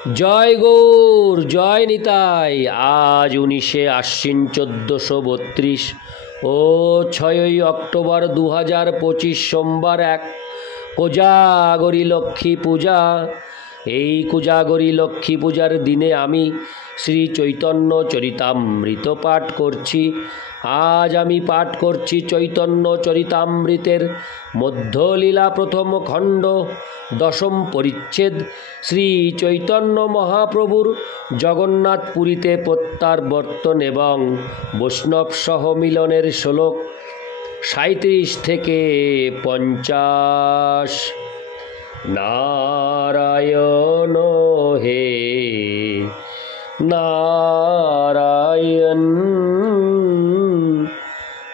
জয় গৌর, জয় নিতাই। আজ 19শে আশ্বিন 1432 ও 6ই অক্টোবর 2025 সোমবার, এক কোজাগরী লক্ষ্মী পূজা। এই কোজাগরী লক্ষ্মী পূজার দিনে আমি শ্রী চৈতন্য চরিতামৃত পাঠ করছি। আজ আমি পাঠ করছি চৈতন্য চরিতামৃতের মধ্যলীলা প্রথম খণ্ড, দশম পরিচ্ছেদ। শ্রী চৈতন্য মহাপ্রভুর জগন্নাথপুরীতে প্রত্যাবর্তন এবং বৈষ্ণব সহ মিলনের শ্লোক 37 থেকে 50। নারায়ণ হে নারায়ণ,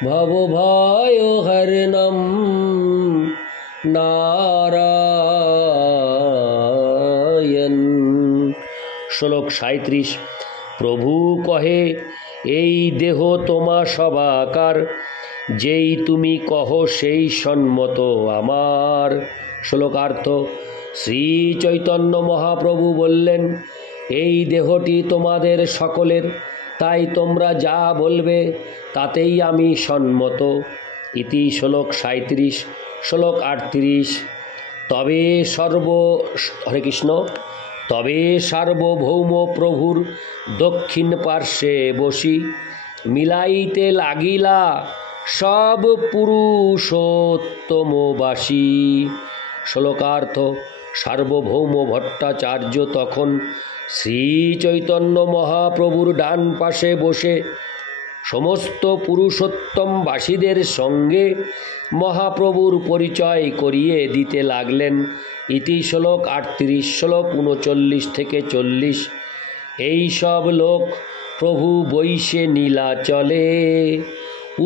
ভবভয় হরণম নারায়ণ। শ্লোক 37। প্রভু কহে, এই দেহ তোমা সবাকার, যেই তুমি কহ সেই সন্মত আমার। শ্লোকার্থ। শ্রী চৈতন্য মহাপ্রভু বললেন, এই দেহটি তোমাদের সকলের, তাই তোমরা যা বলবে তাতেই আমি সম্মত। ইতি শ্লোক 37। শ্লোক 38। হরে কৃষ্ণ। তবে সার্বভৌম প্রভুর দক্ষিণ পার্শ্বে বসি, মিলাইতে লাগিলা সব পুরুষোত্তমবাসী। শ্লোকার্থ। সার্বভৌম ভট্টাচার্য তখন শ্রী চৈতন্য মহাপ্রভুর ডান পাশে বসে সমস্ত পুরুষোত্তমবাসীদের সঙ্গে মহাপ্রভুর পরিচয় করিয়ে দিতে লাগলেন। ইতি শ্লোক 38। শ্লোক 39 থেকে 40। এই সব লোক প্রভু বৈশে নীলাচলে,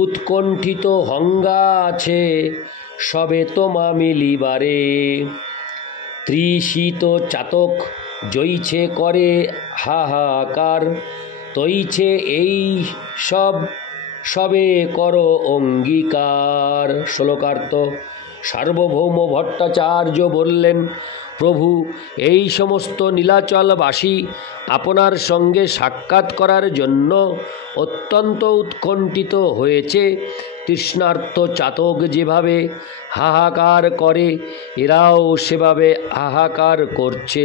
উৎকণ্ঠিত হঙ্গা আছে সবে তোমা মিলিবারে। ত্রিশীত চাতক জইছে করে হাহাকার, তৈছে এই সবে করো অঙ্গীকার। শ্লোকার্থ। সার্বভৌম ভট্টাচার্য বললেন, প্রভু এই সমস্ত নীলাচলবাসী আপনার সঙ্গে সাক্ষাৎ করার জন্য অত্যন্ত উৎকণ্ঠিত হয়েছে। তৃষ্ণার্ত চাতক যেভাবে হাহাকার করে, এরাও সেভাবে হাহাকার করছে।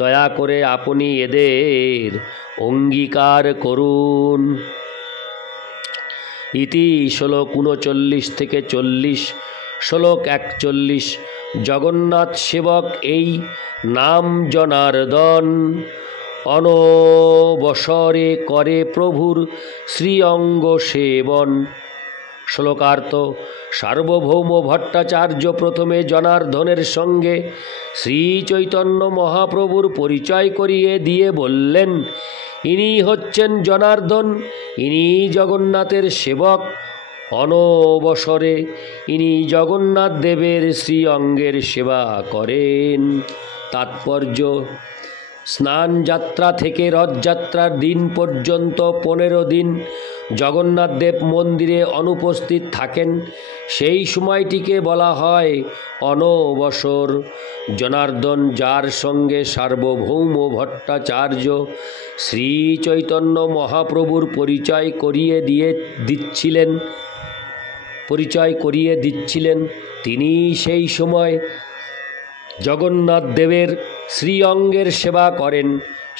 দয়া করে আপনি এদের অঙ্গীকার করুন। ইতি শ্লোক 39 থেকে 40। শ্লোক 41। জগন্নাথ সেবক এই নাম জনার্দন, অনবসরে করে প্রভুর শ্রীঅঙ্গ সেবন। শ্লোকার্থ। সার্বভৌম ভট্টাচার্য প্রথমে জনার্দনের সঙ্গে শ্রী চৈতন্য মহাপ্রভুর পরিচয় করিয়ে দিয়ে বললেন, ইনি হচ্ছেন জনার্দন, ইনি জগন্নাথের সেবক। অনবসরে ইনি জগন্নাথ দেবের শ্রী অঙ্গের সেবা করেন। তাৎপর্য। স্নান যাত্রা থেকে রথযাত্রার দিন পর্যন্ত 15 দিন জগন্নাথ দেব মন্দিরে অনুপস্থিত থাকেন। সেই সময়টিকে বলা হয় অনবসর। জনার্দন, যার সঙ্গে সার্বভৌম ভট্টাচার্য শ্রী চৈতন্য মহাপ্রভুর পরিচয় করিয়ে দিচ্ছিলেন, তিনি সেই সময় জগন্নাথ দেবের শ্রীঅঙ্গের সেবা করেন।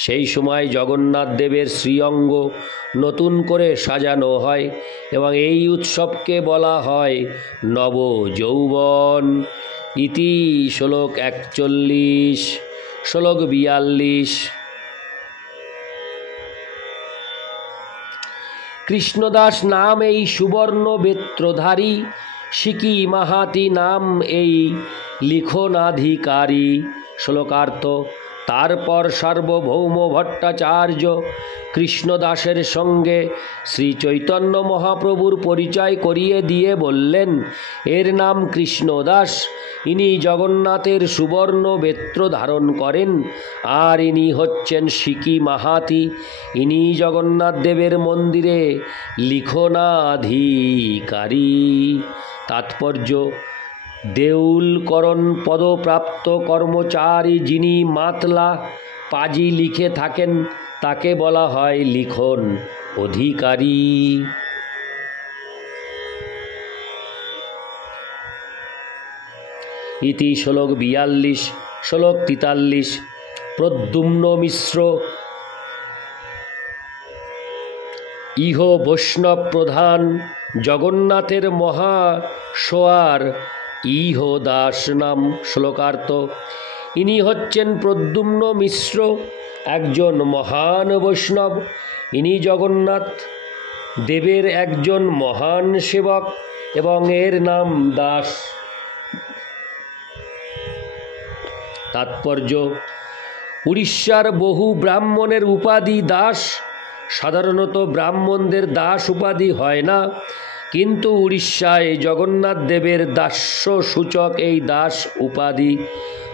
সেই সময় জগন্নাথ দেবের শ্রীঅঙ্গ নতুন করে সাজানো হয় এবং এই উৎসবকে বলা হয় নবযৌবন। ইতি শ্লোক 41। শ্লোক 42। কৃষ্ণদাস নাম এই সুবর্ণ বেত্রধারী, সিকি মাহাতি নাম এই লিখনাধিকারী। শ্লোকার্থ। তারপর সার্বভৌম ভট্টাচার্য কৃষ্ণদাসের সঙ্গে শ্রী চৈতন্য মহাপ্রভুর পরিচয় করিয়ে দিয়ে বললেন, এর নাম কৃষ্ণদাস, ইনি জগন্নাথের সুবর্ণ বেত্র ধারণ করেন, আর ইনি হচ্ছেন সিকি মাহাতি, ইনি জগন্নাথ দেবের মন্দিরে লিখনাধিকারী। তাৎপর্য। দেউলকরণ পদপ্রাপ্ত কর্মচারী যিনি মাতলা পাজি লিখে থাকেন তাকে বলা হয় লিখন অধিকারী। ইতি শ্লোক 42। শ্লোক 43। প্রদ্যুম্ন মিশ্র ইহ বৈষ্ণব প্রধান জগন্নাথের মহাসোয়ার ইহ দাস নাম। শ্লোকার্থ: ইনি হচ্ছেন প্রদ্যুম্ন মিশ্র, একজন মহান বৈষ্ণব। ইনি জগন্নাথ দেবের একজন মহান সেবক এবং এর নাম দাস। তাৎপর্য: উড়িষ্যার বহু ব্রাহ্মণের উপাধি দাস। সাধারণত ব্রাহ্মণদের দাস উপাধি হয় না, কিন্তু উড়িষ্যায় জগন্নাথ দেবের দাস্য সূচক এই দাস উপাধি।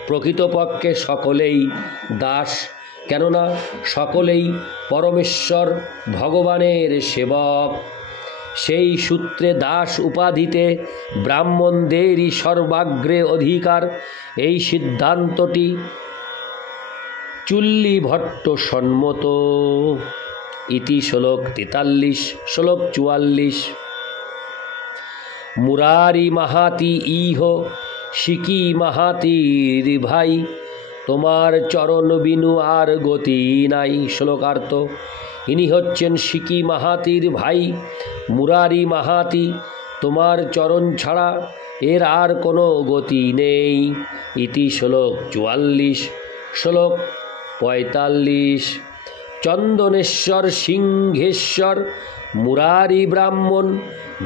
প্রকৃতপক্ষে সকলেই দাস, কেননা সকলেই পরমেশ্বর ভগবানের সেবক। সেই সূত্রে দাস উপাধিতে ব্রাহ্মণদেরই সর্বাগ্রে অধিকার। এই সিদ্ধান্তটি চুল্লী ভট্ট সম্মত। ইতি শ্লোক 43। শ্লোক 44। মুরারি মাহাতি ইহ সিকি মাহাতির ভাই, তোমার চরণ বিনু আর গতি নাই। শ্লোকার্থ: ইনি হচ্ছেন সিকি মাহাতির ভাই মুরারি মাহাতি, তোমার চরণ ছাড়া এর আর কোনো গতি নেই। ইতি শ্লোক 44। শ্লোক 45। চন্দনেশ্বর সিংহেশ্বর মুরারি ব্রাহ্মণ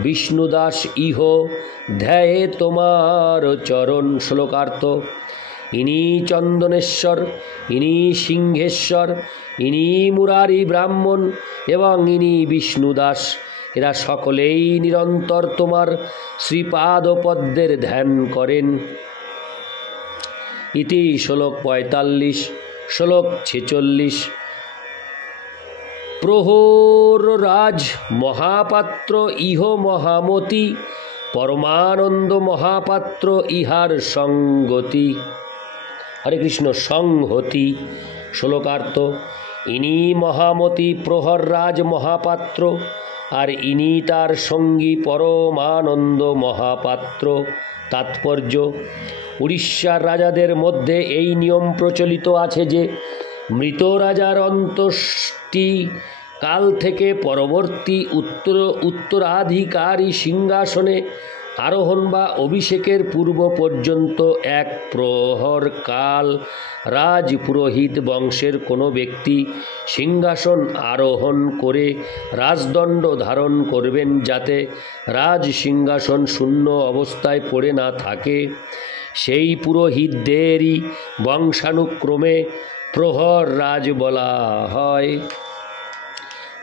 বিষ্ণুদাস ইহ ধ্যায়ে তোমার চরণ। শ্লোকার্থ: ইনি চন্দনেশ্বর, ইনি সিংহেশ্বর, ইনি মুরারি ব্রাহ্মণ এবং ইনি বিষ্ণুদাস। এরা সকলেই নিরন্তর তোমার শ্রীপাদ পদ্মের ধ্যান করেন। ইতি শ্লোক 45। শ্লোক 46। প্রহররাজ মহাপাত্র ইহ মহামতি, পরমানন্দ মহাপাত্র ইহার সঙ্গতি। হরে কৃষ্ণ। সংহতি। শ্লোকার্থ: ইনি মহামতি প্রহররাজ মহাপাত্র, আর ইনি তার সঙ্গী পরমানন্দ মহাপাত্র। তাৎপর্য: উড়িষ্যার রাজাদের মধ্যে এই নিয়ম প্রচলিত আছে যে মৃত রাজার অন্ত্যেষ্টি কাল থেকে পরবর্তী উত্তরাধিকারী সিংহাসনে আরোহণ বা অভিষেকের পূর্ব পর্যন্ত এক প্রহর কাল রাজপুরোহিত বংশের কোনো ব্যক্তি সিংহাসন আরোহণ করে রাজদণ্ড ধারণ করবেন, যাতে রাজ সিংহাসন শূন্য অবস্থায় পড়ে না থাকে। সেই পুরোহিতদেরই বংশানুক্রমে প্রহর রাজ বলা হয়।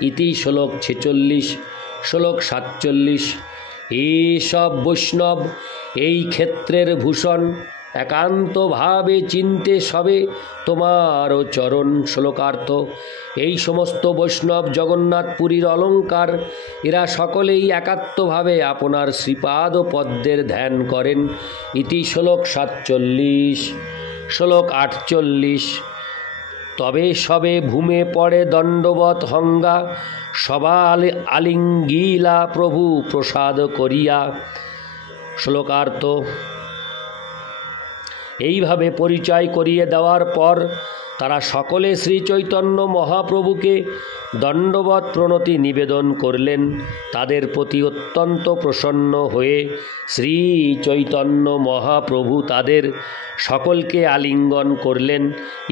ইতি শ্লোক 46। শ্লোক 47। এইসব বৈষ্ণব এই ক্ষেত্রের ভূষণ, একান্তভাবে চিনতে সবে তোমারও চরণ। শ্লোকার্থ: এই সমস্ত বৈষ্ণব জগন্নাথপুরীর অলঙ্কার। এরা সকলেই একাত্মভাবে আপনার শ্রীপাদ পদ্মের ধ্যান করেন। ইতি শ্লোক 47। শ্লোক 48। তবে সবে ভূমে পড়ে দণ্ডবৎ হঙ্গা, সবা আলিঙ্গিলা প্রভু প্রসাদ করিয়া। শ্লোকার্থ: এইভাবে পরিচয় করিয়ে দেওয়ার পর তারা সকলে শ্রী চৈতন্য মহাপ্রভুকে দণ্ডবৎ প্রণতি নিবেদন করলেন। তাদের প্রতি অত্যন্ত প্রসন্ন হয়ে শ্রী চৈতন্য মহাপ্রভু তাদের সকলকে আলিঙ্গন করলেন।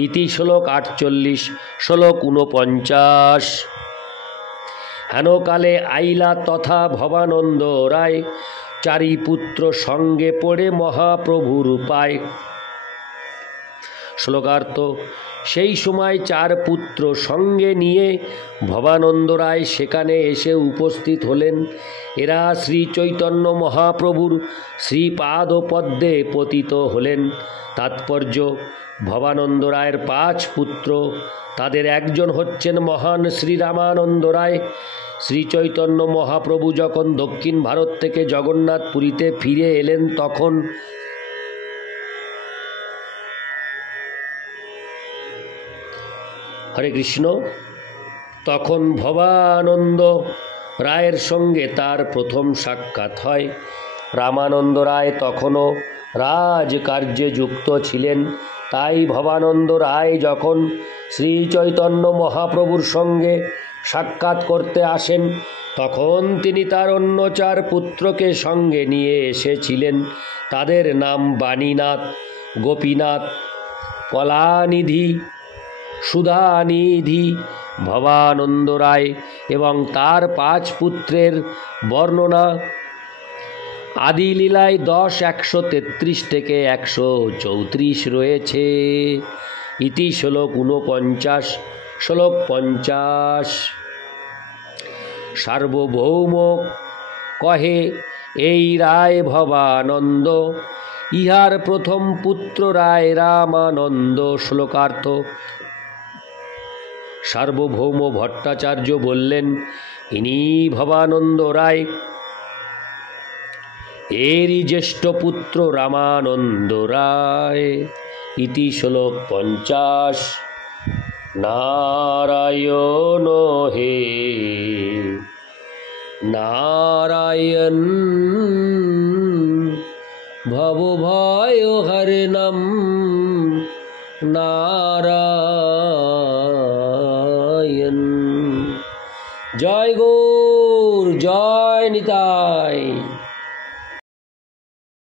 ইতি শ্লোক 48। শ্লোক 49। হেনকালে আইলা তথা ভবানন্দ রায়, চারি পুত্র সঙ্গে পড়ে মহাপ্রভুর পায়। শ্লোকার্থ: সেই সময় 4 পুত্র সঙ্গে নিয়ে ভবানন্দ রায় সেখানে এসে উপস্থিত হলেন। এরা শ্রী চৈতন্য মহাপ্রভুর শ্রীপাদ পদ্মে পতিত হলেন। তাৎপর্য: ভবানন্দ রায়ের 5 পুত্র, তাদের একজন হচ্ছেন মহান শ্রী রামানন্দ রায়। শ্রী চৈতন্য মহাপ্রভু যখন দক্ষিণ ভারত থেকে জগন্নাথপুরীতে ফিরে এলেন, তখন হরে কৃষ্ণ। তখন ভবানন্দ রায়ের সঙ্গে তার প্রথম সাক্ষাৎ হয়। রামানন্দ রায় তখনও রাজকার্যে যুক্ত ছিলেন। তাই ভবানন্দ রায় যখন শ্রী চৈতন্য মহাপ্রভুর সঙ্গে সাক্ষাৎ করতে আসেন, তখন তিনি তার অন্য 4 পুত্রকে সঙ্গে নিয়ে এসেছিলেন। তাদের নাম বাণীনাথ, গোপীনাথ, কলানিধি, সুধানিধি, ভবানন্দ রায় এবং তার 5 পুত্রের বর্ণনা আদিলীলায় 10, 133 থেকে 134 রয়েছে। ইতি শ্লোক 49, শ্লোক 50। সার্বভৌম কহে এই রায় ভবানন্দ, ইহার প্রথম পুত্র রায় রামানন্দ। শ্লোকার্থ। সার্বভৌম ভট্টাচার্য বললেন, ইনি ভবানন্দ রায়, এরই জ্যেষ্ঠ পুত্র রামানন্দ রায়। ইতি শ্লোক 50। নারায়ণ হে নারায়ণ, ভবভয় হরণম নারায়ণ। জয় গৌর, জয় নিতাই।